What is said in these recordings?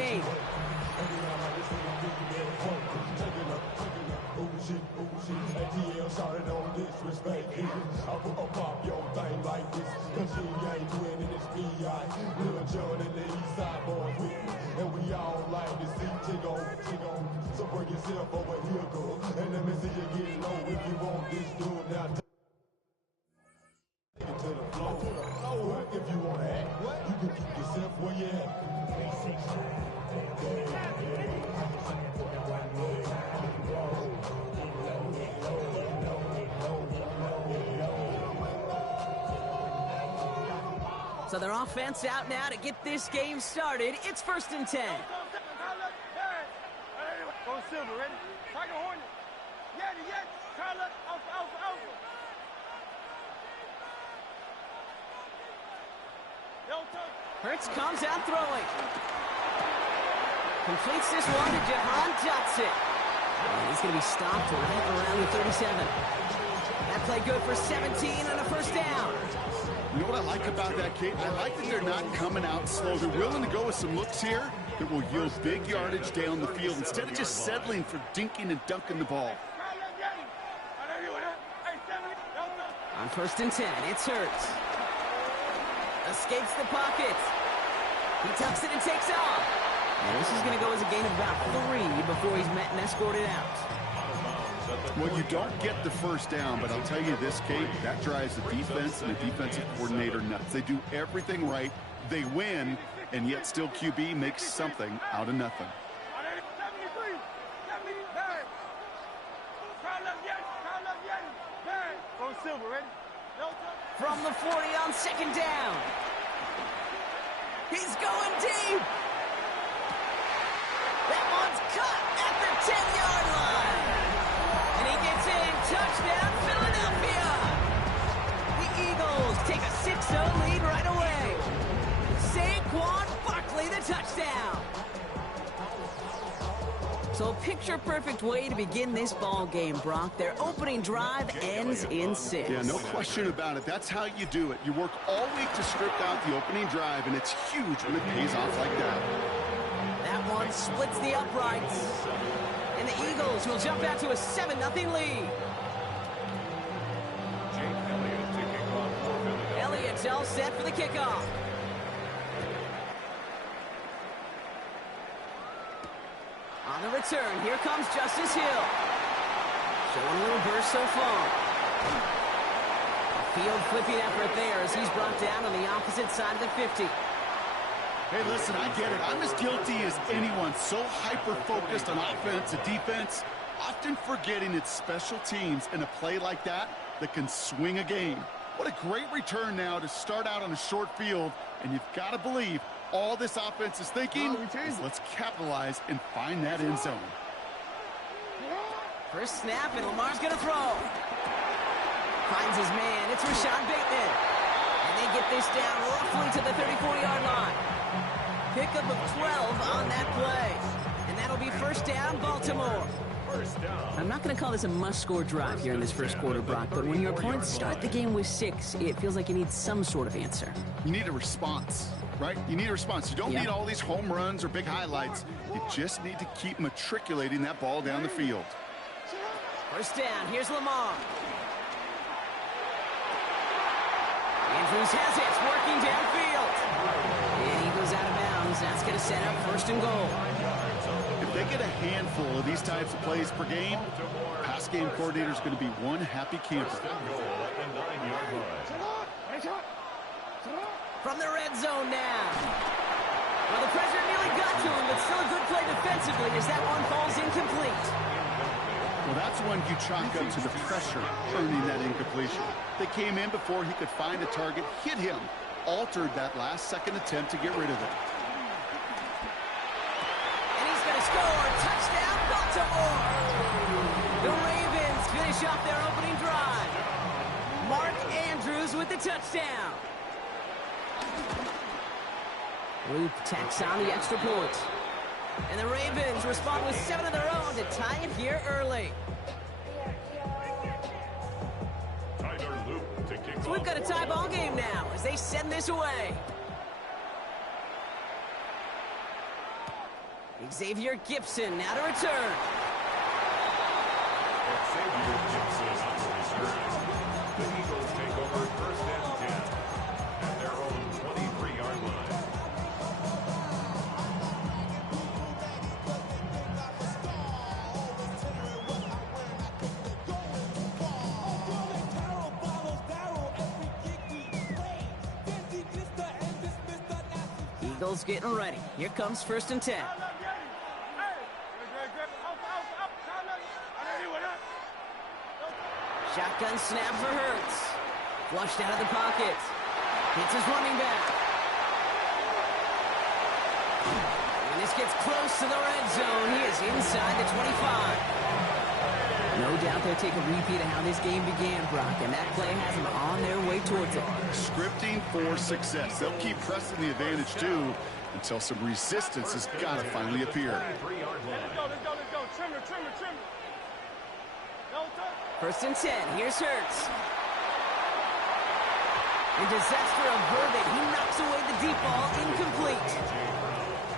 game. And we all like to see Chigo. So bring yourself over here, girl. And let me see you get low if you want this dude now. Take it to the floor. If you want to act, you can keep yourself where you at. So their offense out now to get this game started. It's 1st and 10. Go Silver, ready? Tiger Hornet. Yeti, Tyler, Alpha. Hurts comes out throwing. Completes this one to Jahan Johnson. And he's going to be stopped right around the 37. That play good for 17 and a first down. You know what I like about that, Kate? I like that they're not coming out slow. They're willing to go with some looks here that will yield big yardage down the field instead of just settling for dinking and dunking the ball. On 1st and 10, it's Hurts. Escapes the pocket. He tucks it and takes off. And this is going to go as a gain of about 3 before he's met and escorted out. Well, you don't get the first down, but I'll tell you this, Kate, that drives the defense and the defensive coordinator nuts. They do everything right. They win, and yet still QB makes something out of nothing. From the 40 on 2nd down. He's going deep. That one's cut at the 10-yard line. And he gets in. Touchdown, Philadelphia. The Eagles take a 6-0 lead right away. Saquon Barkley, the touchdown. So a picture-perfect way to begin this ball game, Brock. Their opening drive ends in 6. Yeah, no question about it. That's how you do it. You work all week to strip out the opening drive, and it's huge when it pays off like that. That one splits the uprights. And the Eagles will jump out to a 7-0 lead. Elliott's all set for the kickoff. On the return, here comes Justice Hill. Showing a little burst so far. A field flipping effort there as he's brought down on the opposite side of the 50. Hey, listen, I get it. I'm as guilty as anyone. So hyper-focused on offense and defense, often forgetting it's special teams in a play like that can swing a game. What a great return now to start out on a short field, and you've got to believe all this offense is thinking is let's capitalize and find that end zone. First snap, and Lamar's going to throw. Finds his man. It's Rashad Bateman. And they get this down roughly to the 34-yard line. Pickup of 12 on that play. And that'll be first down, Baltimore. I'm not going to call this a must-score drive here in this first quarter, Brock, but when your opponents start the game with 6, it feels like you need some sort of answer. You need a response, right? You need a response. You don't need all these home runs or big highlights. You just need to keep matriculating that ball down the field. First down, here's Lamar. Andrews has it, working downfield. And he goes out of bounds. That's going to set up 1st and goal. If they get a handful of these types of plays per game, pass game coordinator is going to be one happy camper. From the red zone now. Well, the pressure nearly got to him, but still a good play defensively as that one falls incomplete. Well, that's when you chalk up to the pressure earning that incompletion. They came in before he could find a target, hit him, altered that last-second attempt to get rid of it. And he's going to score. Touchdown, Baltimore. The Ravens finish off their opening drive. Mark Andrews with the touchdown. Luke tacks on the extra point. And the Ravens respond with 7 of their own to tie it here early. So we've got a tie ball game now as they send this away. Xavier Gibson now to return. Xavier Gibson on the return. The Eagles take over 1st and 10 at their own 23-yard line. Eagles getting ready. Here comes 1st and 10. Shotgun snap for Hurts. Flushed out of the pocket. Hits his running back. And this gets close to the red zone. He is inside the 25. No doubt they'll take a repeat of how this game began, Brock, and that play has them on their way towards it. Scripting for success. They'll keep pressing the advantage, too, until some resistance has got to finally appear. Let's go. Trimmer. 1st and 10. Here's Hurts. In disaster averted, he knocks away the deep ball, incomplete.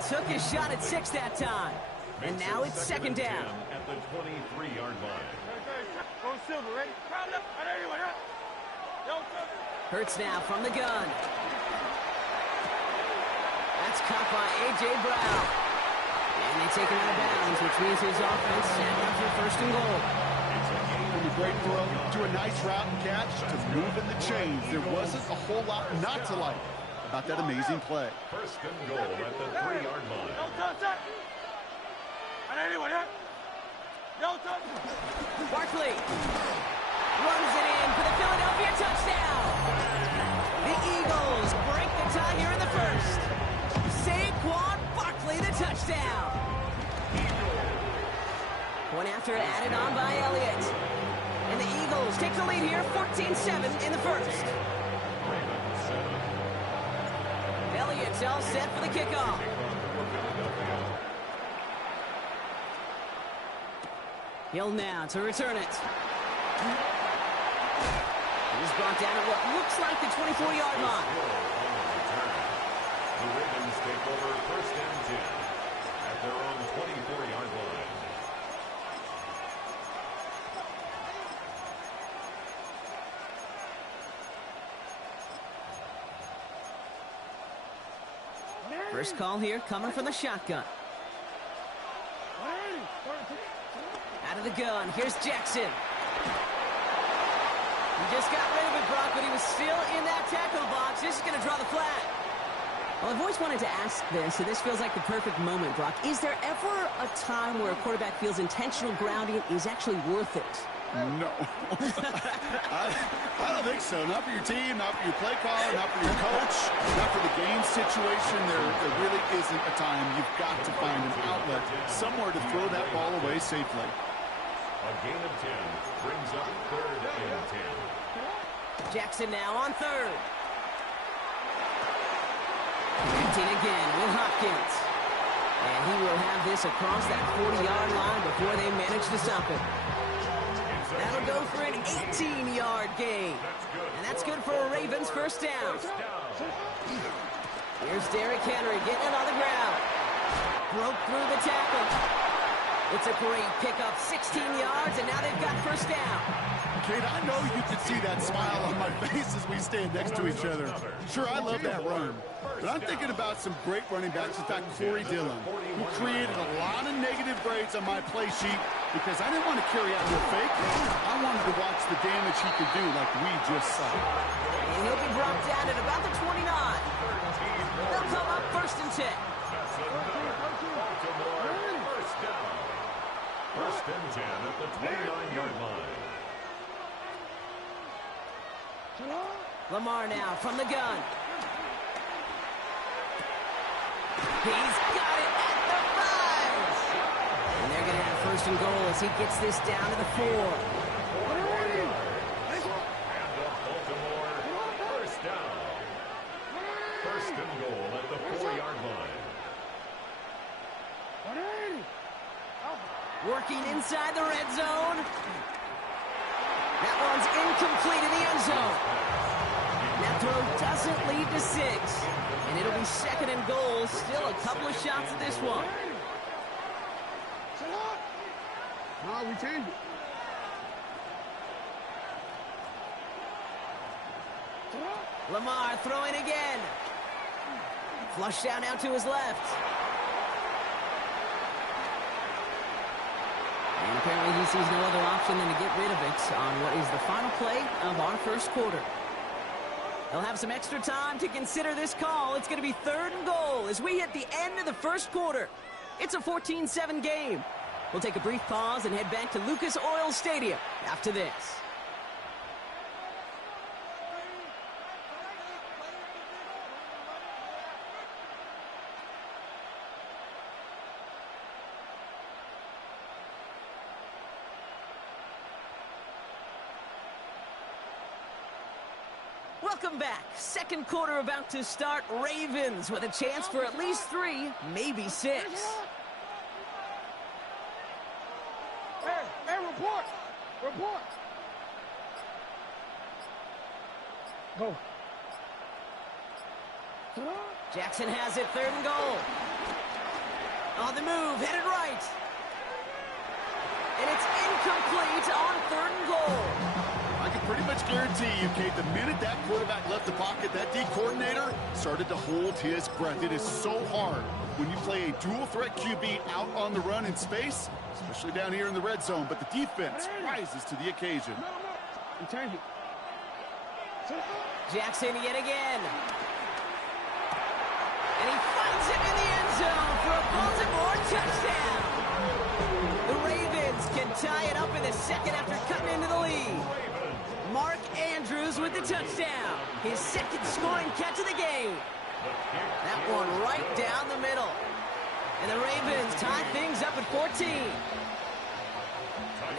Took his shot at 6 that time. And now it's 2nd down. At the 23-yard line. Go Silver, ready? Hurts now from the gun. That's caught by A.J. Brown. And they take him out of bounds, which means his offense set up for 1st and goal. From a great throw to a nice route and catch to moving the chains. There wasn't a whole lot not to like about that amazing play. 1st and goal at the 3-yard line. Barkley runs it in for the Philadelphia touchdown. The Eagles break the tie here in the 1st. Saquon Barkley, the touchdown. Point after added on by Elliott. And the Eagles take the lead here, 14-7 in the 1st. Elliott's all set for the kickoff. Hill now to return it. He's brought down at what looks like the 24-yard line. The Ravens take over 1st and 10 at their own 24-yard line. First call here coming from the shotgun. Out of the gun, here's Jackson. He just got rid of it, Brock, but he was still in that tackle box. This is going to draw the flag. Well, I've always wanted to ask this, so this feels like the perfect moment, Brock. Is there ever a time where a quarterback feels intentional grounding is actually worth it? No. I don't think so. Not for your team, not for your play caller, not for your coach, not for the game situation. There really isn't a time. You've got to find an outlet, somewhere to throw that ball away safely. A gain of 10 brings up 3rd and 10. Jackson now on 3rd. Connecting again with Hopkins. And he will have this across that 40-yard line before they manage to stop it. That'll go for an 18-yard gain. And that's good for a Ravens 1st down. Here's Derrick Henry getting it on the ground. Broke through the tackle. It's a great pickup, 16 yards, and now they've got 1st down. Kate, I know you can see that smile on my face as we stand next to each other. Sure, I love that run. But I'm thinking about some great running backs. In fact, Corey Dillon, who created a lot of negative grades on my play sheet because I didn't want to carry out no fake. I wanted to watch the damage he could do like we just saw. And he'll be brought down at about the 29. They'll come up 1st and 10. First and 10 at the 29-yard line. Lamar now from the gun. He's got it at the 5. And they're going to have 1st and goal as he gets this down to the 4. And Baltimore, 1st down. 1st and goal at the 4-yard line. Working inside the red zone. That one's incomplete in the end zone. That throw doesn't lead to 6. And it'll be 2nd and goal. Still a couple of shots at this one. No, we changed it. Lamar throwing again. Flushed out now to his left. And apparently he sees no other option than to get rid of it on what is the final play of our first quarter. They'll have some extra time to consider this call. It's going to be 3rd and goal as we hit the end of the first quarter. It's a 14-7 game. We'll take a brief pause and head back to Lucas Oil Stadium after this. Welcome back. Second quarter about to start. Ravens with a chance for at least 3, maybe 6. Hey, report. Report. Go. Jackson has it, 3rd and goal. On the move, headed right. And it's incomplete on 3rd and goal. I can pretty much guarantee you, Kate, the minute that quarterback left the pocket, that D coordinator started to hold his breath. It is so hard when you play a dual-threat QB out on the run in space, especially down here in the red zone. But the defense rises to the occasion. We changed it. Jackson yet again. And he finds him in the end zone for a Baltimore touchdown. The Ravens can tie it up in the second after cutting into the lead. Mark Andrews with the touchdown. His second scoring catch of the game. That one right down the middle. And the Ravens tie things up at 14.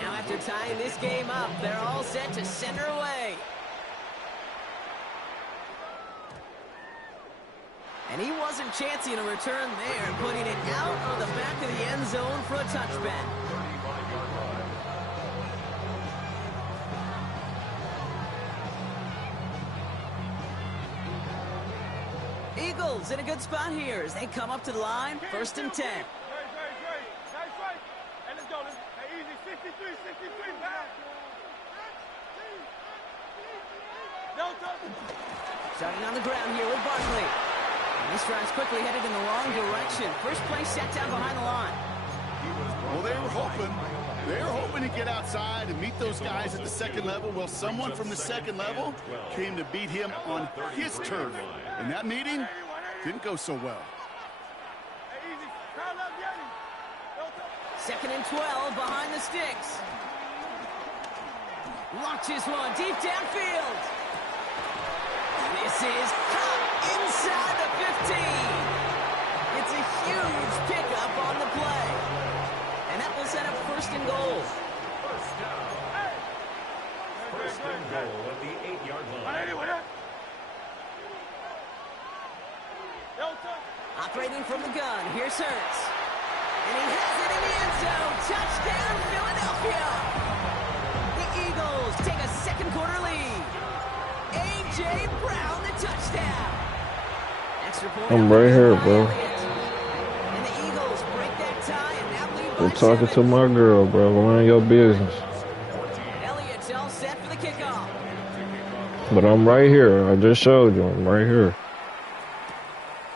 Now after tying this game up, they're all set to send her away. And he wasn't chancing a return there, putting it out on the back of the end zone for a touchback. Eagles in a good spot here as they come up to the line, 1st and 10. Hey, let's go. Hey, easy. 63, back. Starting on the ground here with Barkley. And this drive's quickly headed in the wrong direction. First play set down behind the line. Well, they were hoping to get outside and meet those guys at the second level. Well, someone from the second level came to beat him on his turf. And that meeting didn't go so well. 2nd and 12 behind the sticks. Launches one deep downfield. This is caught inside the 15. It's a huge pickup on the play. And that will set up 1st and goal. First and goal at the 8-yard line. Operating from the gun, here's Hurts. And he has it in the end zone. Touchdown, Philadelphia. The Eagles take a second quarter lead. A.J. Brown, the touchdown. Extra point. I'm right here, bro. And the Eagles break that tie and now lead by You're talking 7. to my girl, bro. Mind your business. Elliott's all set for the kickoff. But I'm right here. I just showed you. I'm right here.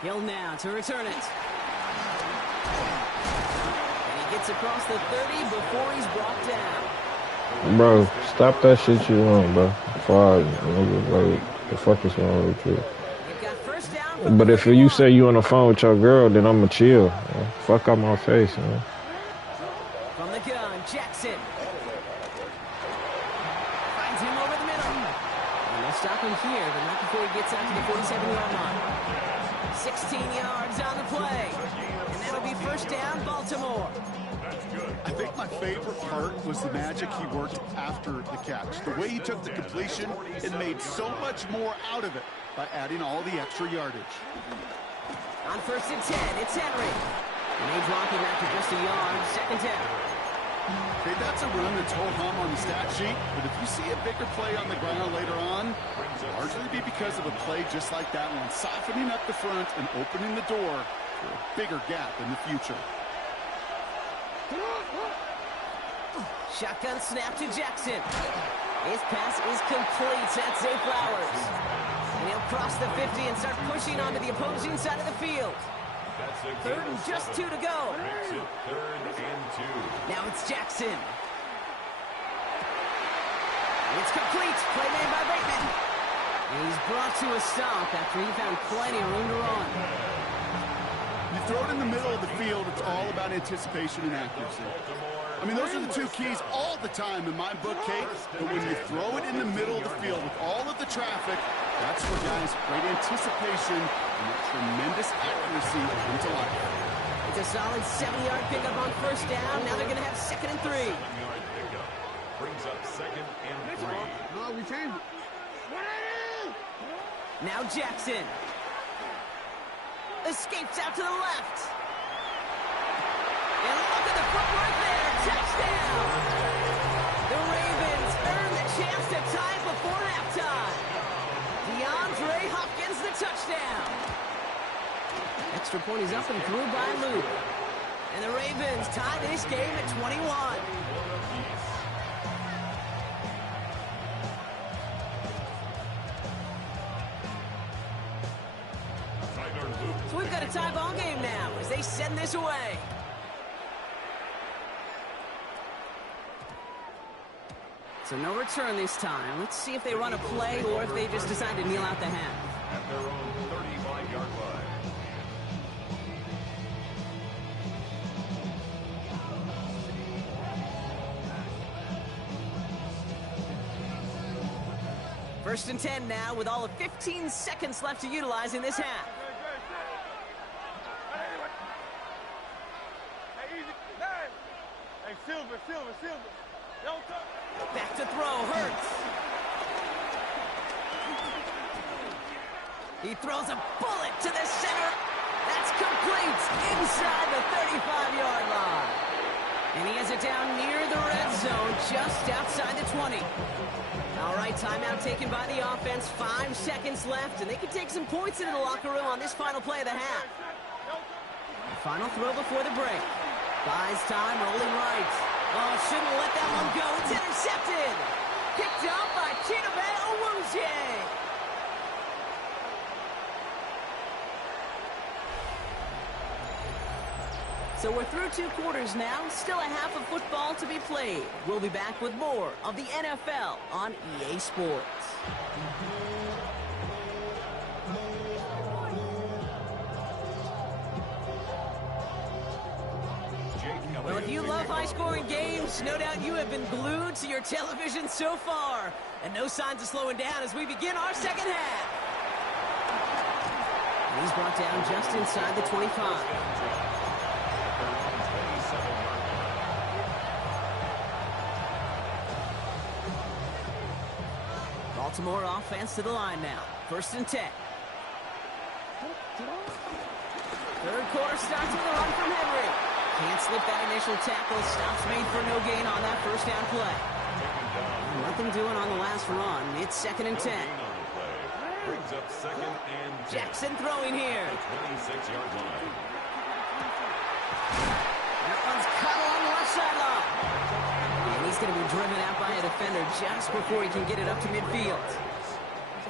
Hill now to return it. And he gets across the 30 before he's brought down. Bro, stop that shit you on, bro. Fuck, nigga. Like, the fuck is wrong with you? They've got first down. But if you say you on the phone with your girl, then I'ma chill. Man. Fuck out my face, man. From the gun, Jackson. Finds him over the middle. And they'll stop him here, but not before he gets out to the 47-yard line. 16 yards on the play. And that'll be first down, Baltimore. I think my favorite part was the magic he worked after the catch. The way he took the completion and made so much more out of it by adding all the extra yardage. On 1st and 10, it's Henry. And they drop him after just a yard, 2nd down. Okay, that's a run that's ho-hum on the stat sheet, but if you see a bigger play on the ground later on, it'll largely be because of a play just like that one, softening up the front and opening the door for a bigger gap in the future. Shotgun snap to Jackson. His pass is complete. That's Zay Flowers. And he'll cross the 50 and start pushing onto the opposing side of the field. Third and just 2 to go. Third and 2. Now it's Jackson. It's complete. Play made by Bateman. And he's brought to a stop after he found plenty of room to run. You throw it in the middle of the field, it's all about anticipation and accuracy. I mean, those are the two keys all the time in my book, Kate. But when you throw it in the middle of the field with all of the traffic, that's where guys' great anticipation and tremendous accuracy come to life. It's a solid 70-yard pickup on first down. Now they're going to have 2nd and 3. 7-yard pickup. Brings up 2nd and 3. No, we changed it. Now Jackson. Escapes out to the left. And look at the footwork there. Touchdown. The Ravens earn the chance to tie it before halftime. DeAndre Hopkins the touchdown. Extra point is up and through by Luke. And the Ravens tie this game at 21. So we've got a tie ball game now as they send this away. So no return this time. Let's see if they run a play or if they just decide to kneel out the half. At their own 35-yard line. First and 10 now with all of 15 seconds left to utilize in this half. Hey, Silver. Don't touch. Back to throw, Hurts. He throws a bullet to the center. That's complete inside the 35-yard line. And he has it down near the red zone, just outside the 20. All right, timeout taken by the offense. 5 seconds left, and they can take some points into the locker room on this final play of the half. Final throw before the break. Buys time, rolling right. Oh, shouldn't let that one go. It's intercepted. Picked up by Chidobe Awuzie. So we're through 2 quarters now. Still a half of football to be played. We'll be back with more of the NFL on EA Sports. Well, if you love high-scoring games, no doubt you have been glued to your television so far. And no signs of slowing down as we begin our second half. And he's brought down just inside the 25. Baltimore offense to the line now. First and 10. Third quarter starts with a run from Henry. Can't slip that initial tackle. Stops made for no gain on that first down play. Nothing doing on the last run. It's 2nd and 10. Brings up 2nd and 10. Jackson throwing here. 26-yard line. That one's cut along the left sideline. And he's going to be driven out by a defender just before he can get it up to midfield.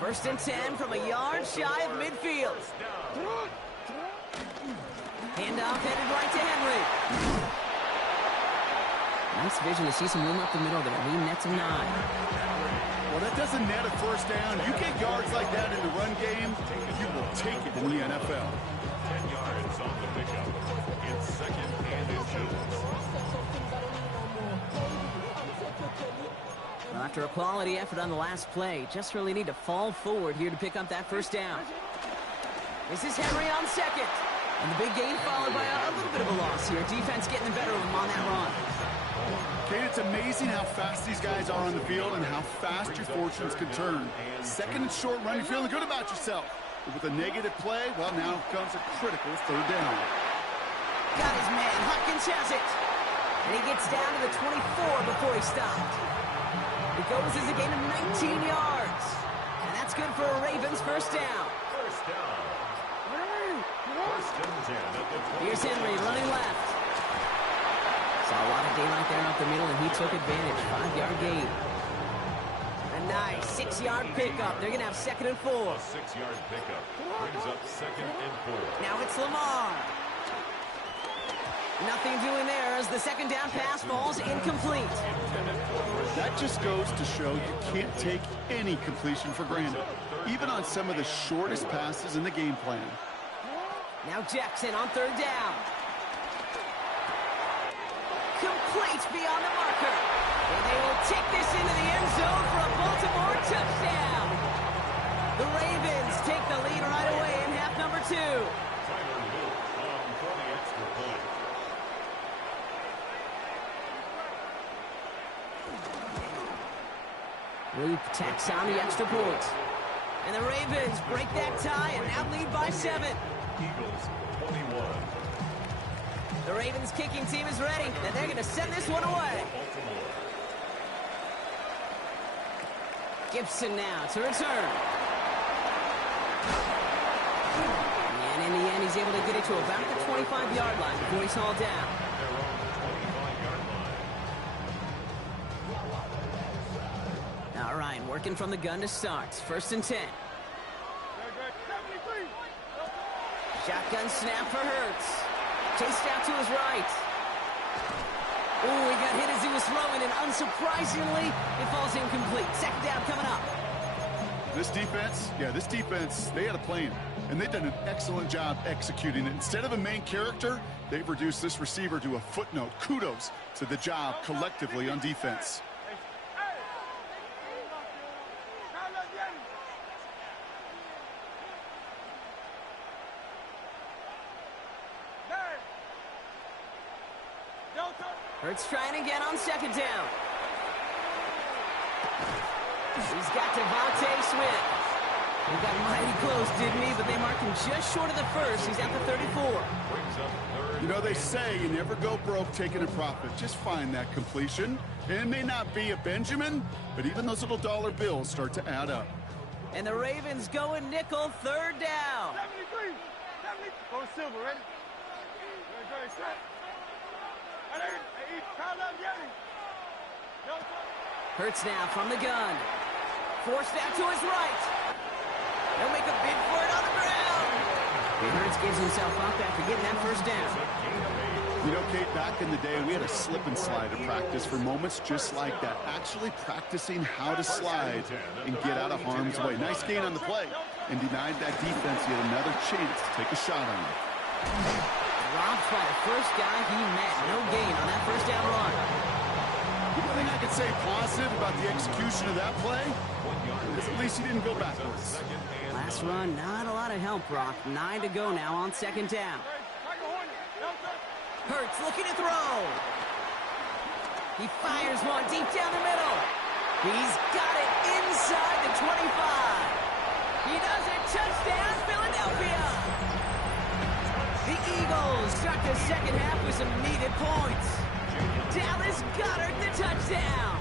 First and 10 from a yard shy of midfield. Handoff headed right to Henry. Nice vision to see some room up the middle there. He nets a 9. Well, that doesn't net a first down. You get yards like that in the run game, you will take it in the NFL. 10 yards on the pickup. It's 2nd and inches. Well, after a quality effort on the last play, just really need to fall forward here to pick up that first down. This is Henry on second. And the big gain followed by a little bit of a loss here. Defense getting the better of him on that run. Kate, it's amazing how fast these guys are on the field and how fast your fortunes can turn. Second and short run, you're feeling good about yourself. But with a negative play, well, now comes a critical third down. Got his man. Hopkins has it. And he gets down to the 24 before he stopped. It goes as a gain of 19 yards. And that's good for a Ravens first down. First down. First and 10 at the 20. Here's Henry running left. A lot of daylight there up the middle, and he took advantage. 5-yard gain. A nice 6-yard pickup. They're going to have 2nd and 4. A 6-yard pickup brings up 2nd and 4. Now it's Lamar. Nothing doing there as the 2nd down pass falls incomplete. That just goes to show you can't take any completion for granted, even on some of the shortest passes in the game plan. Now Jackson on 3rd down. Complete beyond the marker. And they will take this into the end zone for a Baltimore touchdown. The Ravens take the lead right away in half number 2. Tyler Luke for the extra point. Luke tacks on the extra point. And the Ravens break that tie and now lead by 7. Eagles 21. The Ravens kicking team is ready, and they're going to send this one away. Baltimore. Gibson now to return. And in the end, he's able to get it to about the 25-yard line before he's hauled down. Their own 25-yard line. All right, working from the gun to start. 1st and 10. Shotgun snap for Hurts. Chased out to his right. Ooh, he got hit as he was throwing, and unsurprisingly, it falls incomplete. 2nd down coming up. This defense, they had a plan, and they've done an excellent job executing it. Instead of a main character, they've reduced this receiver to a footnote. Kudos to the job collectively on defense. Hurts trying again on 2nd down. He's got Devontae Smith. He got mighty close, didn't he? But they marked him just short of the 1st. He's at the 34. Brings up 3rd. You know, they say you never go broke taking a profit. Just find that completion. And it may not be a Benjamin, but even those little dollar bills start to add up. And the Ravens going nickel, 3rd down. 73. 70. Go to Silver, ready? Ready, set. Hurts now from the gun. Forced out to his right. He'll make a bid for it on the ground. And Hurts gives himself up after getting that 1st down. You know, Kate, back in the day, we had a slip and slide at practice for moments just like that. Actually practicing how to slide and get out of harm's way. Nice gain on the play, and denied that defense yet another chance to take a shot on him. Robbed by the first guy he met. No gain on that 1st down run. The only thing I could say positive about the execution of that play is at least he didn't go backwards. Last run, not a lot of help, Brock. 9 to go now on 2nd down. Hurts looking to throw. He fires one deep down the middle. He's got it inside the 25. He does it. Touchdown, Philadelphia. The Eagles start the 2nd half with some needed points. Dallas Goedert the touchdown.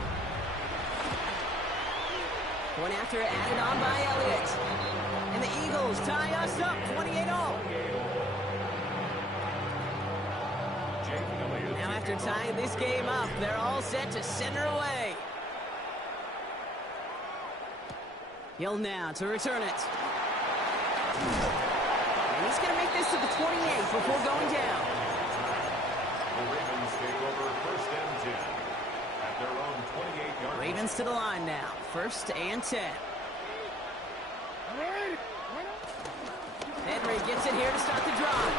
Point after added on by Elliott. And the Eagles tie us up 28-0. Now after tying this game up, they're all set to send her away. Hill now to return it. And he's going to make this to the 28 before going down. The Ravens take over 1st and 10 at their own 28-yard line. Ravens to the line now. 1st and 10. Henry gets it here to start the drive.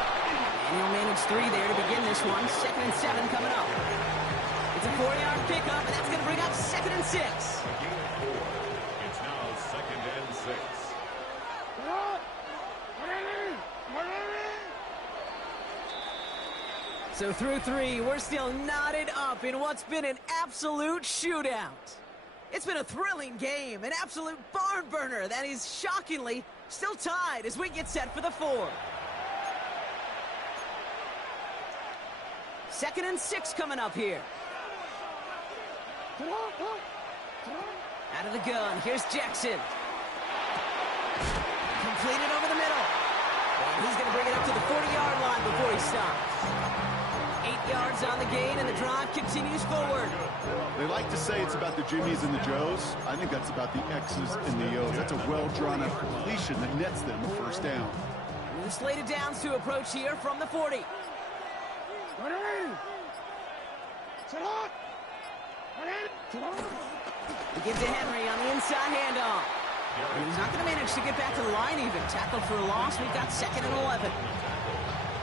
And he'll manage 3 there to begin this one. 2nd and 7 coming up. It's a 4-yard pickup, and that's going to bring up 2nd and 6. Gain of 4. It's now 2nd and 6. So through 3, we're still knotted up in what's been an absolute shootout. It's been a thrilling game, an absolute barn burner that is shockingly still tied as we get set for the 4. 2nd and 6 coming up here. Out of the gun, here's Jackson. Completed over the middle. And he's going to bring it up to the 40-yard line before he stops. 8 yards on the gain, and the drive continues forward. They like to say it's about the Jimmies and the Joes. I think that's about the X's and the O's. That's a well-drawn-up completion that nets them a first down. New slated downs to approach here from the 40. We get to Henry on the inside handoff. And he's not going to manage to get back to the line even. Tackled for a loss. We've got 2nd and 11.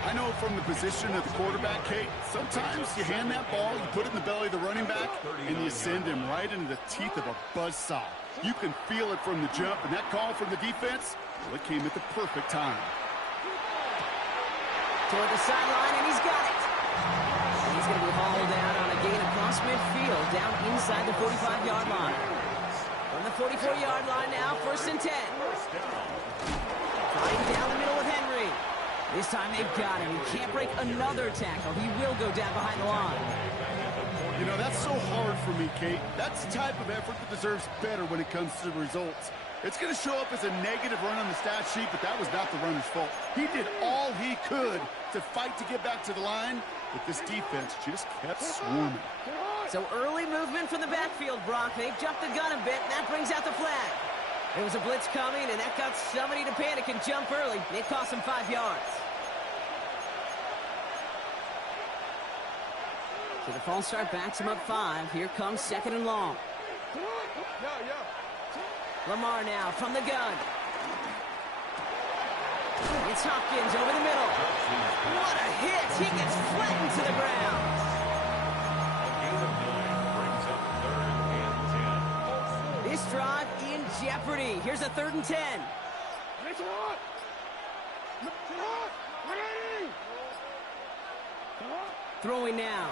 I know from the position of the quarterback, Kate, sometimes you hand that ball, you put it in the belly of the running back, and you send him right into the teeth of a buzzsaw. You can feel it from the jump, and that call from the defense, well, it came at the perfect time. Toward the sideline, and he's got it. And he's going to be hauled down on a gain across midfield, down inside the 45-yard line. From the 44-yard line now, 1st and 10. Flying down the middle with Henry. This time they've got him. He can't break another tackle. He will go down behind the line. You know, that's so hard for me, Kate. That's the type of effort that deserves better when it comes to the results. It's going to show up as a negative run on the stat sheet, but that was not the runner's fault. He did all he could to fight to get back to the line, but this defense just kept swarming. So early movement from the backfield, Brock. They've jumped the gun a bit, and that brings out the flag. There was a blitz coming, and that got somebody to panic and jump early. It cost him 5 yards. So the false start backs him up 5. Here comes 2nd and long. Lamar now from the gun. It's Hopkins over the middle. What a hit! He gets flattened to the ground. A gain of 9 brings up 3rd and 10. This drive in jeopardy. Here's a 3rd and 10. Throwing now.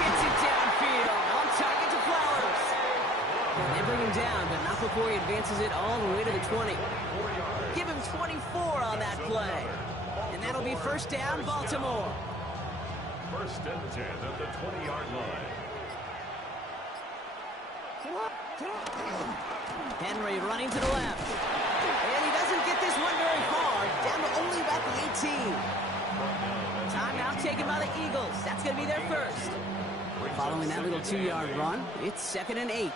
Gets it downfield. On target to Flowers. And they bring him down, but not before he advances it all the way to the 20. Give him 24 on that play. And that'll be 1st down, Baltimore. 1st and 10 at the 20-yard line. Henry running to the left. And he doesn't get this one very far. Down to only about the 18. Timeout taken by the Eagles. That's going to be their first. Following that little 2-yard run, it's 2nd and 8.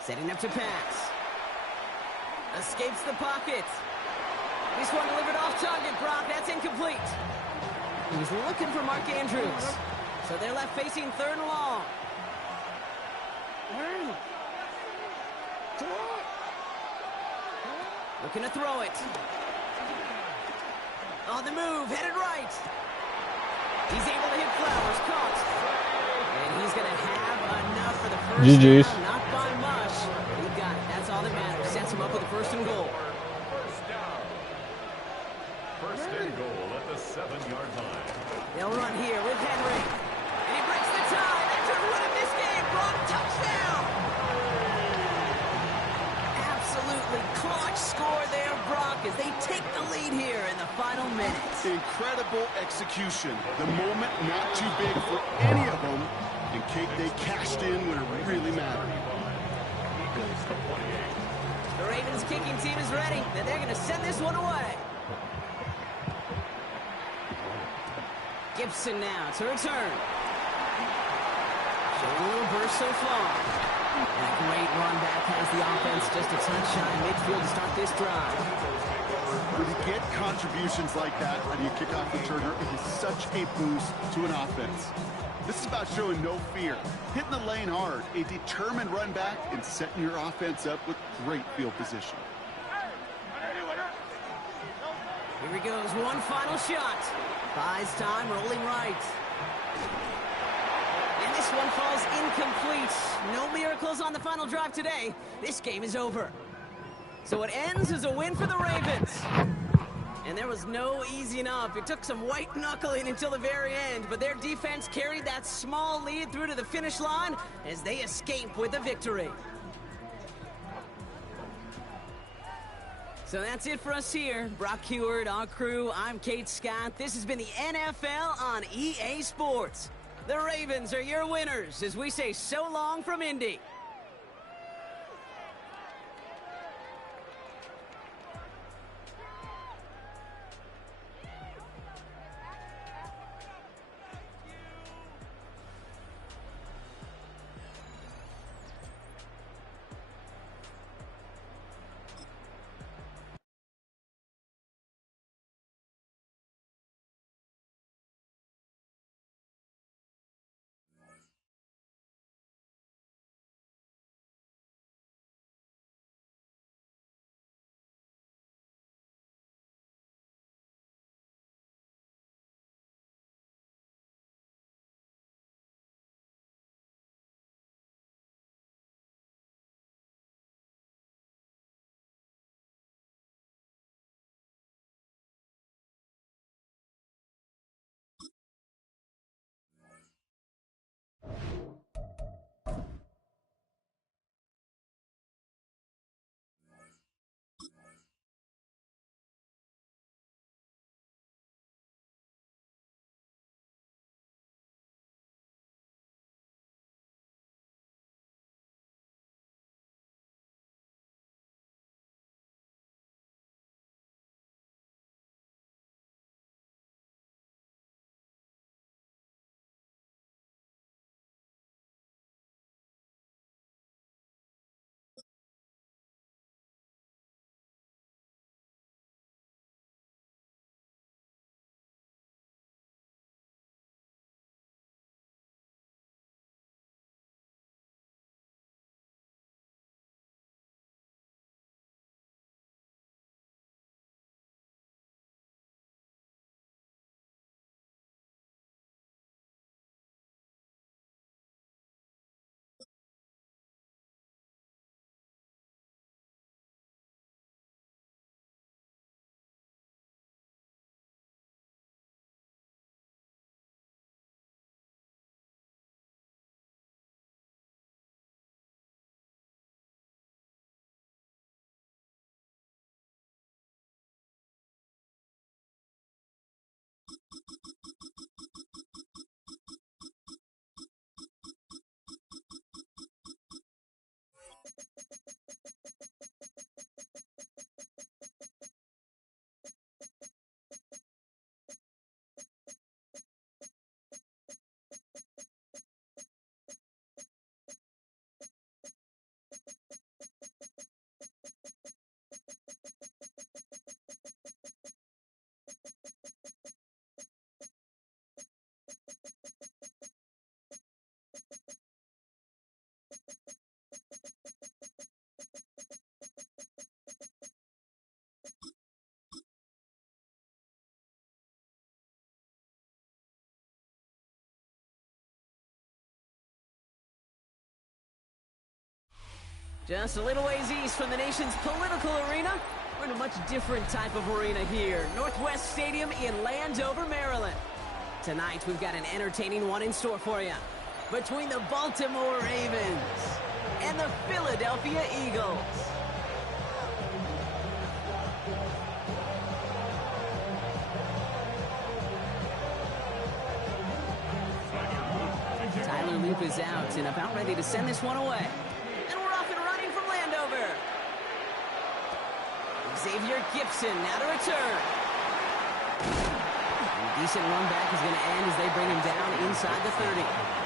Setting up to pass. Escapes the pocket. This one delivered off target, Brock. That's incomplete. He's looking for Mark Andrews. So they're left facing 3rd and long. Looking to throw it. On the move, headed right. He's able to hit Flowers, caught. And he's going to have enough for the first GG's. down, not by much. He got it. That's all that matters. Sets him up with a 1st and goal. 1st and goal at the 7-yard line. They'll run here with Henry. And he breaks the tie. That's a win of this game. Brock, touchdown. Absolutely clutch score there, Brock, as they take the lead here in the final minutes. Incredible execution. The moment not too big for any of them. And Kate, they cashed in when it really mattered. The Ravens kicking team is ready, and they're going to send this one away. Gibson now to return. Showing a little burst so far. And a great run back has the offense just a touch shy midfield to start this drive. When you get contributions like that when you kick off returner, it is such a boost to an offense. This is about showing no fear, hitting the lane hard, a determined run back, and setting your offense up with great field position. Here he goes, one final shot. Buys time, rolling right. And this one falls incomplete. No miracles on the final drive today. This game is over. So it ends as a win for the Ravens. And there was no easing up. It took some white knuckling until the very end, but their defense carried that small lead through to the finish line as they escape with the victory. So that's it for us here. Brock Heward, our crew, I'm Kate Scott. This has been the NFL on EA Sports. The Ravens are your winners as we say so long from Indy. Just a little ways east from the nation's political arena, we're in a much different type of arena here. Northwest Stadium in Landover, Maryland. Tonight, we've got an entertaining one in store for you. Between the Baltimore Ravens and the Philadelphia Eagles. Tyler Loop is out and about ready to send this one away. And we're off and running from Landover. Xavier Gibson now to return. And a decent run back is going to end as they bring him down inside the 30.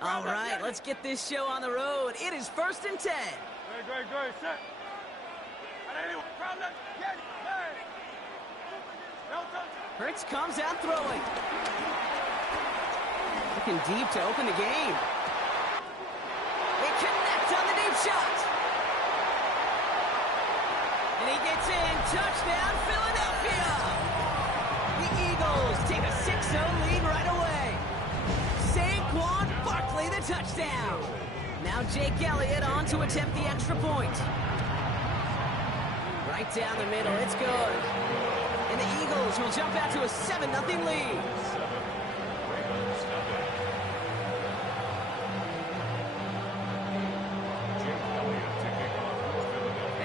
All right, let's get this show on the road. It is 1st and 10. Great, set. Crowd left, get it, hey. No touch. Hurts comes out throwing. Looking deep to open the game. They connect on the deep shot. And he gets in. Touchdown, Philadelphia. The Eagles take a 6-0 lead right away. Saquon Barkley, the touchdown. Now Jake Elliott on to attempt the extra point. Right down the middle, it's good. And the Eagles will jump out to a 7-0 lead.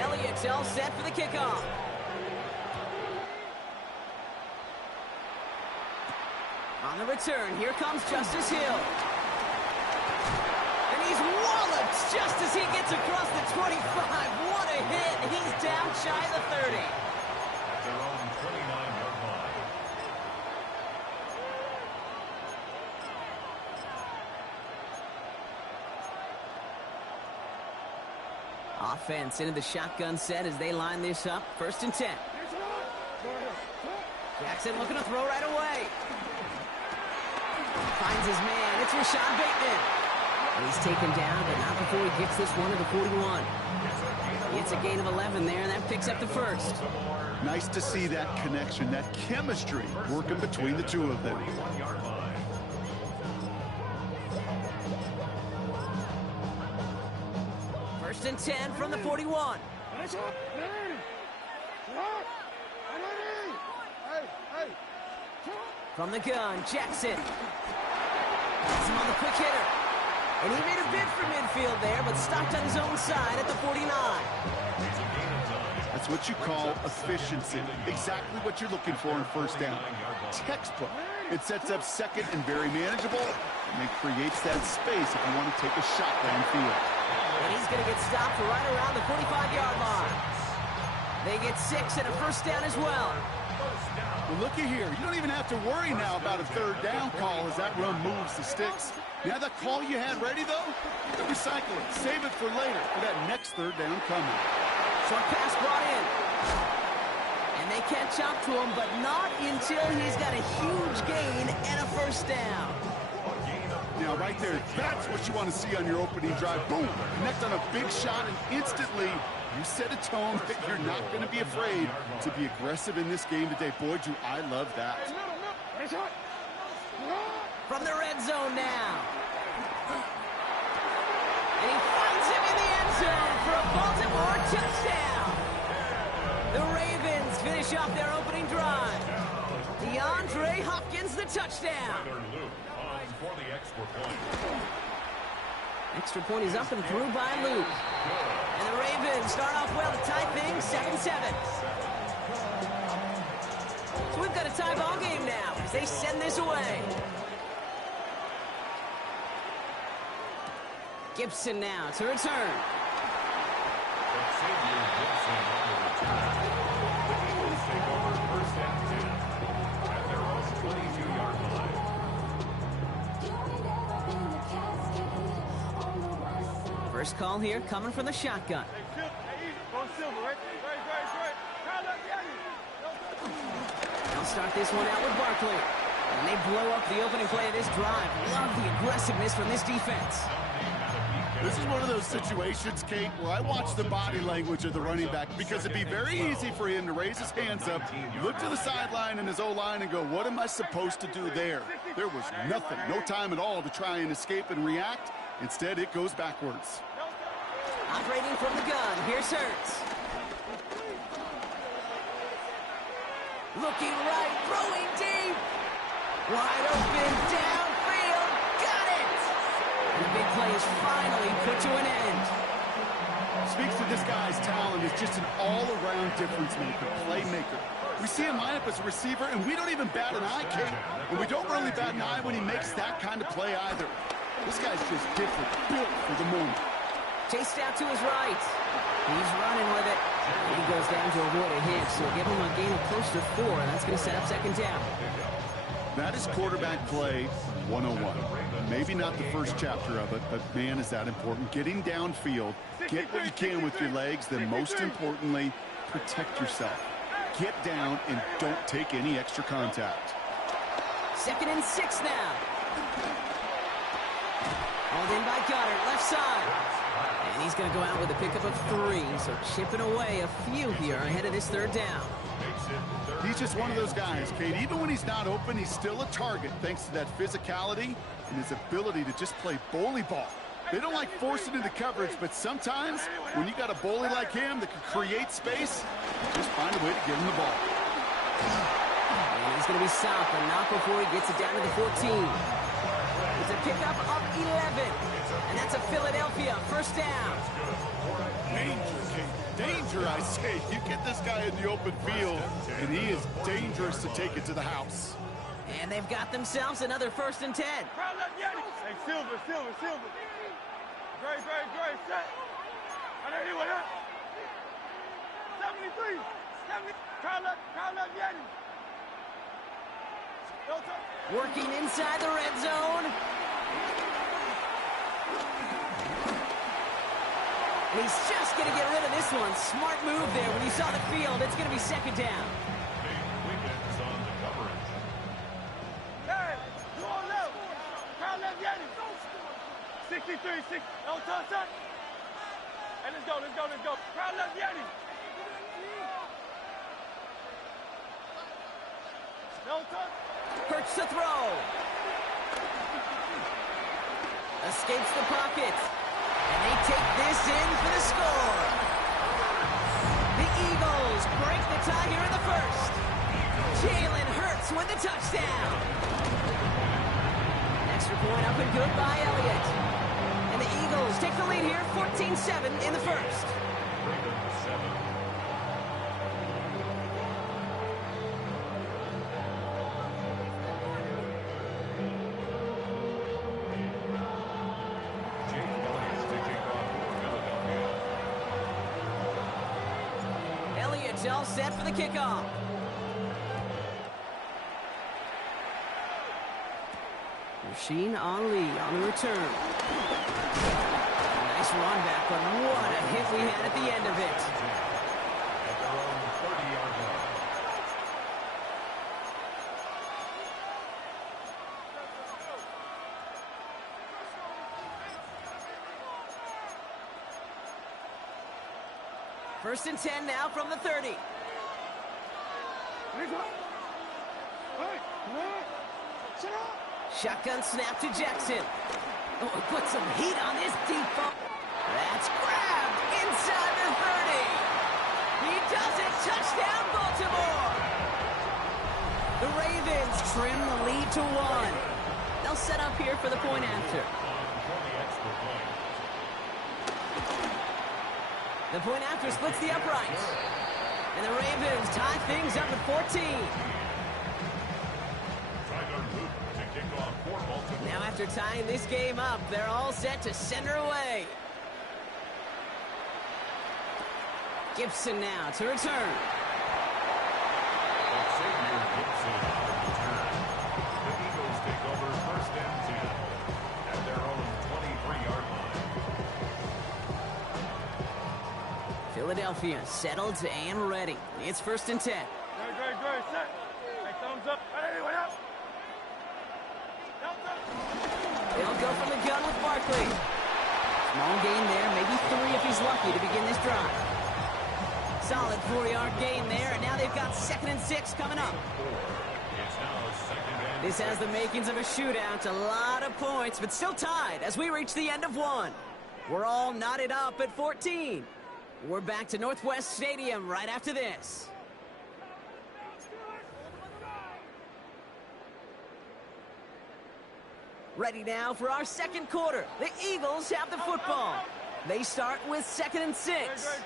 Elliott's all set for the kickoff. On the return, here comes Justice Hill. And he's walloped just as he gets across the 25. What a hit. He's down shy of the 30. At their own 29-yard line. Offense into the shotgun set as they line this up. 1st and 10. Jackson looking to throw right away. Finds his man. It's Rashad Bateman. And he's taken down, but not before he gets this one to the 41. It's a gain of 11 there, and that picks up the first. Nice to see that connection, that chemistry working between the two of them. 41-yard line. First and 10 from the 41. From the gun, Jackson. Has him on the quick hitter. And he made a bid for midfield there, but stopped on his own side at the 49. That's what you call efficiency. Exactly what you're looking for in first down. Textbook. It sets up second and very manageable, and it creates that space if you want to take a shot downfield. And he's going to get stopped right around the 45-yard line. They get 6 and a first down as well. Well, looky here. You don't even have to worry now about a third down call as that run moves the sticks. You have that call you had ready, though? You can recycle it. Save it for later for that next third down coming. Short pass brought in. And they catch up to him, but not until he's got a huge gain and a first down. Now, right there, that's what you want to see on your opening drive. Boom! Connect on a big shot, and instantly you set a tone that you're not going to be afraid to be aggressive in this game today. Boy, do I love that. From the red zone now. And he finds him in the end zone for a Baltimore touchdown. The Ravens finish off their opening drive. DeAndre Hopkins, the touchdown. For the extra point. Extra point is up and through by Luke. And the Ravens start off well to tie things 7-7. So we've got a tie ball game now as they send this away. Gibson now to return. Xavier Gibson on the return. The Eagles take over first and 10 at their own 22-yard line. First call here coming from the shotgun. Hey, easy. Go silver, right? Great. Crowd left, get it. They'll start this one out with Barkley. And they blow up the opening play of this drive. Love the aggressiveness from this defense. This is one of those situations, Kate, where I watch the body language of the running back because it'd be very easy for him to raise his hands up, look to the sideline and his O-line and go, what am I supposed to do there? There was nothing, no time at all to try and escape and react. Instead, it goes backwards. Operating from the gun, here's Hurts. Looking right, throwing deep. Wide open, downfield, got it! And the big play is finally put to an end. Speaks to this guy's talent as just an all-around difference maker, playmaker. We see him line up as a receiver, and we don't even bat an eye, Kate. And we don't really bat an eye when he makes that kind of play either. This guy's just different, built for the moment. Chased out to his right. He's running with it. And he goes down to avoid a hit, so give him a gain of close to 4. That's going to set up second down. That is quarterback play 101. maybe not the first chapter of it, but man, is that important. Getting downfield, get what you can with your legs, then most importantly, protect yourself. Get down and don't take any extra contact. 2nd and 6 now. Hauled in by Goddard, left side. And he's going to go out with a pickup of 3, so chipping away a few here ahead of this 3rd down. He's just one of those guys, Kate. Even when he's not open, he's still a target thanks to that physicality and his ability to just play bully ball. They don't like forcing into coverage, but sometimes when you got a bully like him that can create space, just find a way to give him the ball. And he's going to be stopped, but not before he gets it down to the 14. It's a pickup of 11, and that's a Philadelphia 1st down. Danger, Kate. Danger, I say. You get this guy in the open field, and he is dangerous to take it to the house. And they've got themselves another 1st and 10. Hey, Silver. Great, set. I know he went up. 73. 70. Crowd up, Yanni. Working inside the red zone. And he's just going to get rid of this one. Smart move there. When he saw the field, it's going to be 2nd down. Wiggins on the coverage. Hey, you on left. Crowd left, Yanni. 63, 6. No touch, son. Hey, let's go. Crowd left, Yanni. No touch. Hurts to throw. Escapes the pocket. And they take this in for the score. The Eagles break the tie here in the 1st. Jalen Hurts with the touchdown. Extra point up and good by Elliott. And the Eagles take the lead here, 14-7 in the 1st. All set for the kickoff. Rasheen Ali on the return. Nice run back, but what a hit we had at the end of it. At their own 30-yard line. First and 10 now from the 30. Shotgun snap to Jackson. Oh, put some heat on this deep ball. That's grabbed inside the 30. He does it. Touchdown, Baltimore. The Ravens trim the lead to 1. They'll set up here for the point after. The point after splits the uprights. And the Ravens tie things up at 14. Now after tying this game up, they're all set to send her away. Gibson now to return. The Eagles take over 1st and 10 at their own 23-yard line. Philadelphia settled and ready. It's 1st and 10. Great, set. Hey, thumbs up. Hey, what up? They'll go from the gun with Barkley. Small gain there, maybe 3 if he's lucky to begin this drive. Solid 4-yard gain there, and now they've got 2nd and 6 coming up. This has the makings of a shootout, a lot of points, but still tied as we reach the end of 1. We're all knotted up at 14. We're back to Northwest Stadium right after this. Ready now for our 2nd quarter. The Eagles have the football. They start with 2nd and 6.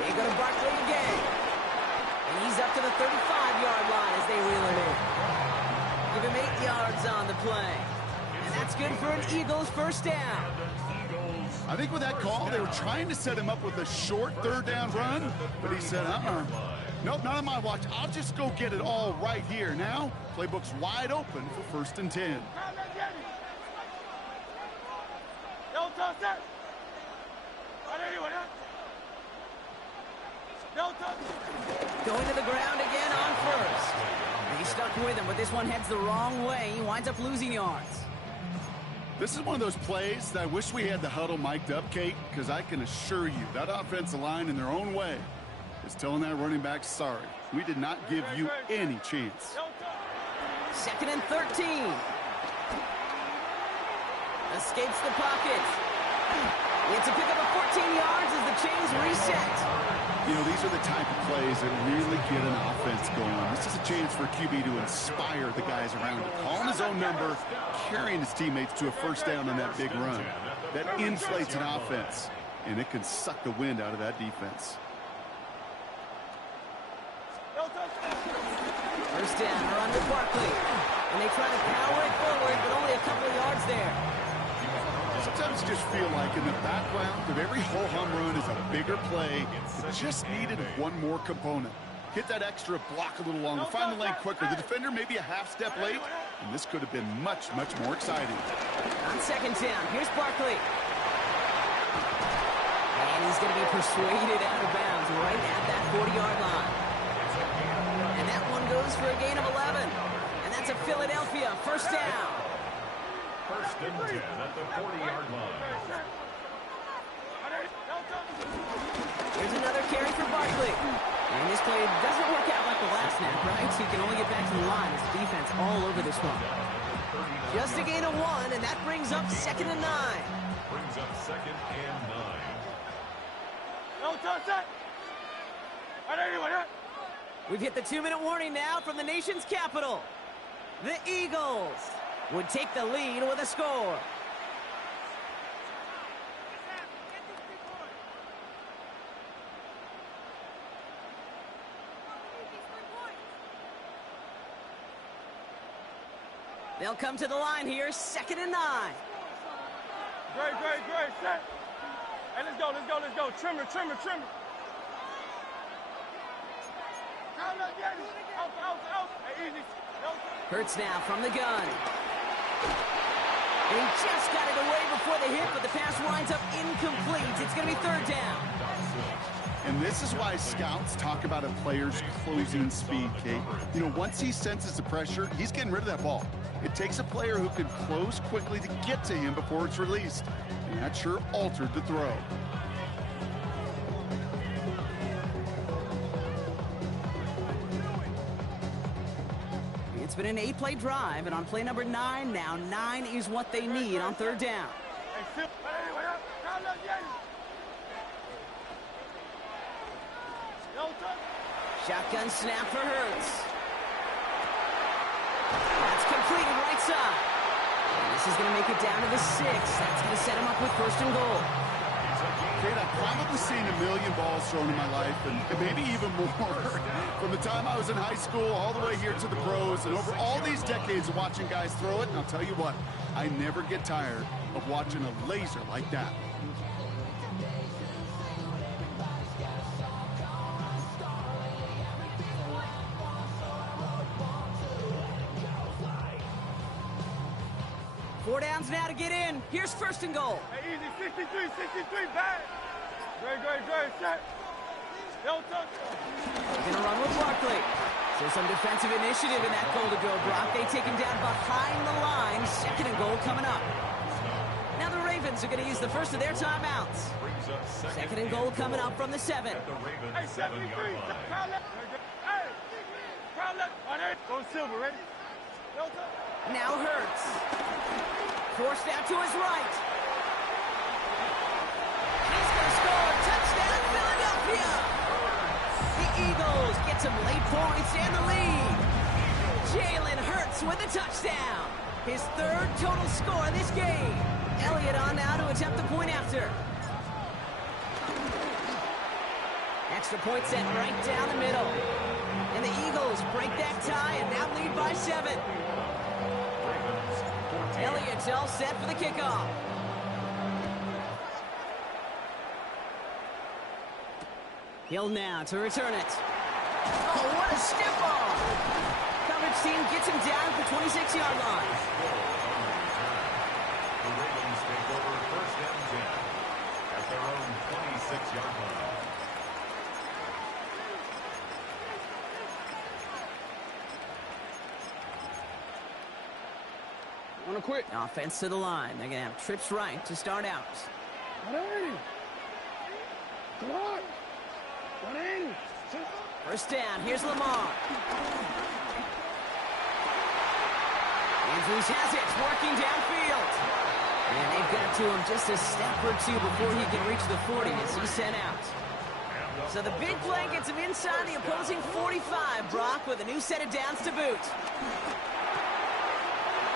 They go to Barkley again. And he's up to the 35-yard line as they wheel it in. Give him 8 yards on the play. And that's good for an Eagles 1st down. I think with that call, they were trying to set him up with a short 3rd down run, but he said, nope, not on my watch. I'll just go get it all right here. Now, playbook's wide open for 1st and 10. touch. No touch. Going to the ground again on first. He stuck with him, but this one heads the wrong way. He winds up losing yards. This is one of those plays that I wish we had the huddle mic'd up, Kate, because I can assure you that offensive line in their own way is telling that running back, sorry, we did not give you any chance. Second and 13. Escapes the pocket. It's a pickup of 14 yards as the chains reset. You know, these are the type of plays that really get an offense going. This is a chance for a QB to inspire the guys around him. Calling his own number, carrying his teammates to a first down on that big run. That inflates an offense, and it can suck the wind out of that defense. First down, run with Barkley. And they try to power it forward, but only a couple of yards there. Sometimes you just feel like in the background of every ho-hum run is a bigger play. It just needed one more component. Hit that extra block a little longer, find the lane quicker. The defender maybe a half step late, and this could have been much, much more exciting. On second down, here's Barkley. And he's going to be persuaded out of bounds right at that 40-yard line. And that one goes for a gain of 11. And that's a Philadelphia first down. First and 10 at the 40-yard line. Here's another carry for Barkley. And this play doesn't work out like the last snap, right? So you can only get back to the line as the defense all over this one. Just a gain of 1, and that brings up second and 9. Brings up second and 9. No touch that. We've hit the 2-minute warning now from the nation's capital. The Eagles would take the lead with a score. They'll come to the line here, second and 9. Great, set. Hey, let's go. Trimmer. Out. Hey, easy. No touch. Hurts now from the gun. He just got it away before the hit, but the pass winds up incomplete. It's going to be third down. And this is why scouts talk about a player's closing speed, Kate. You know, once he senses the pressure, he's getting rid of that ball. It takes a player who can close quickly to get to him before it's released. And that sure altered the throw. It's been an 8-play drive, and on play number 9 now, 9 is what they need on third down. Shotgun snap for Hurts. That's completed right side. And this is going to make it down to the 6. That's going to set him up with first and goal. Kate, I've probably seen a million balls thrown in my life, and maybe even more. From the time I was in high school all the way here to the pros, and over all these decades of watching guys throw it, and I'll tell you what, I never get tired of watching a laser like that. Four downs now to get in. Here's first and goal. Hey, easy. 63, bad. Great, set. No touch. They're going to run with Barkley. So some defensive initiative in that goal to go, Brock. They take him down behind the line. Second and goal coming up. Now the Ravens are going to use the first of their timeouts. Second and goal coming up from the 7. Hey, 73. Crowd left. Hey, crowd left. Go Silver, ready? No touch. Now Hurts. Forced out to his right. He's going to score. Touchdown, Philadelphia. The Eagles get some late points and the lead. Jalen Hurts with a touchdown. His third total score this game. Elliott on now to attempt the point after. Extra point set right down the middle. And the Eagles break that tie and now lead by 7. Elliott's all set for the kickoff. Hill now to return it. Oh, what a stiff ball. Coverage team gets him down at the 26-yard line. The Ravens take over first and 10. to quit. Offense to the line. They're going to have trips right to start out. 180. Come on. 180. First down. Here's Lamar. Andrews has it. Working downfield. And they've got to him just a step or two before he can reach the 40 as he's sent out. So the big play gets him inside the opposing 45, Brock, with a new set of downs to boot.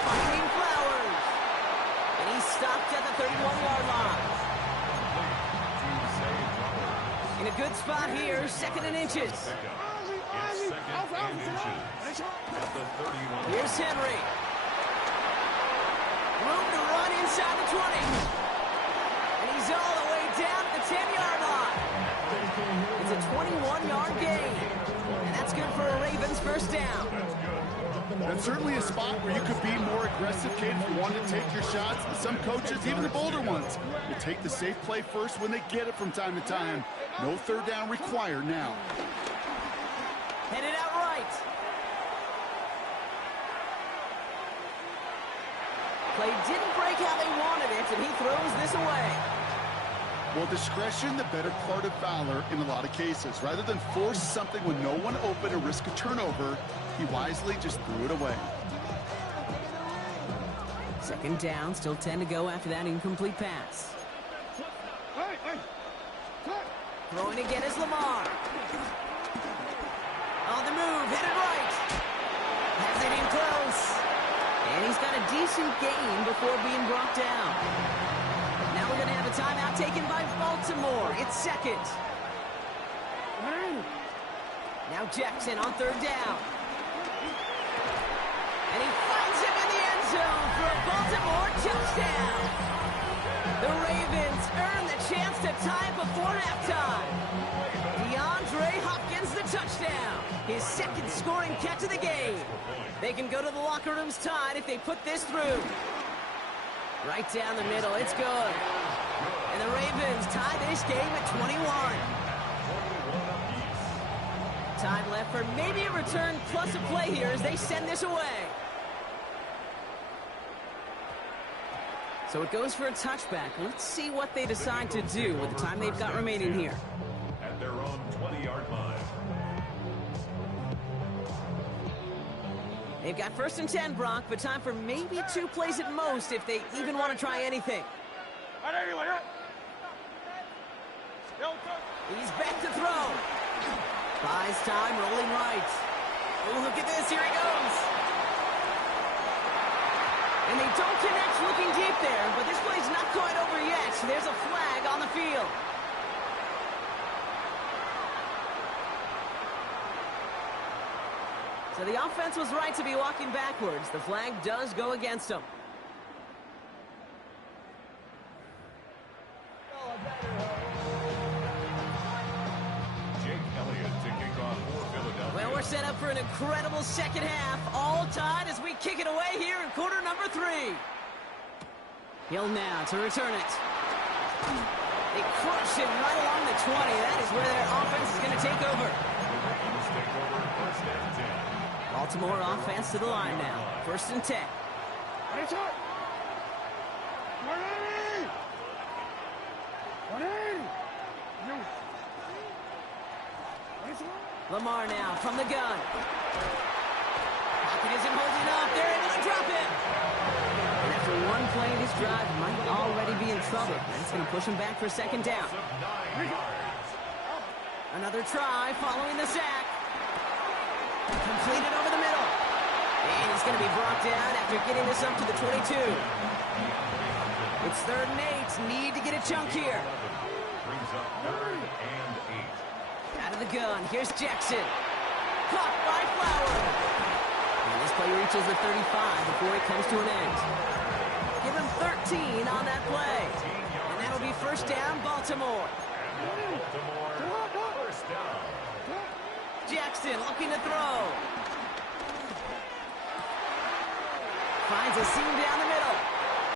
Finding Flowers. And he's stopped at the 31-yard line. In a good spot here, second and inches. Here's Henry. Room to run inside the 20. And he's all the way down to the 10-yard line. It's a 21-yard gain. And that's good for a Ravens first down. That's certainly a spot where you could be more aggressive, Kate, if you want to take your shots. Some coaches, even the bolder ones, will take the safe play first when they get it from time to time. No third down required now. Headed out right. Play didn't break how they wanted it, and he throws this away. Well, discretion, the better part of valor in a lot of cases. Rather than force something when no one open or risk a turnover, he wisely just threw it away. Second down, still 10 to go after that incomplete pass. Throwing again is Lamar. On the move, headed right. Has it in close. And he's got a decent gain before being brought down. Now we're going to have a timeout taken by Baltimore. It's second. Now Jackson on third down. And he finds him in the end zone for a Baltimore touchdown. The Ravens earn the chance to tie it before halftime. DeAndre Hopkins the touchdown. His second scoring catch of the game. They can go to the locker rooms tied if they put this through. Right down the middle, it's good. And the Ravens tie this game at 21. Time left for maybe a return plus a play here as they send this away. So it goes for a touchback. Let's see what they decide to do with the time they've got remaining here. At their own 20-yard line. They've got first and 10, Brock, but time for maybe 2 plays at most if they even want to try anything. He's back to throw. Buys time, rolling right. Oh, look at this, here he goes. And they don't connect looking deep there, but this play's not quite over yet. There's a flag on the field. So the offense was right to be walking backwards. The flag does go against them. Well, we're set up for an incredible second half. All tied as we kick it away here in quarter number 3. Hill now to return it. They crush it right along the 20. That is where their offense is going to take over. Baltimore offense to the line now. First and 10. Lamar now from the gun. Pocket isn't holding up. They're able to drop it. And after one play, this drive might already be in trouble. That's going to push him back for second down. Another try following the sack. Completed over the middle. And he's going to be brought down after getting this up to the 22. It's 3rd and 8. Need to get a chunk here. Brings up 3rd and 8. Out of the gun. Here's Jackson. Caught by Flowers. And this play reaches the 35 before it comes to an end. Give him 13 on that play. And that'll be first down, Baltimore. Baltimore, first down. Jackson looking to throw. Finds a seam down the middle.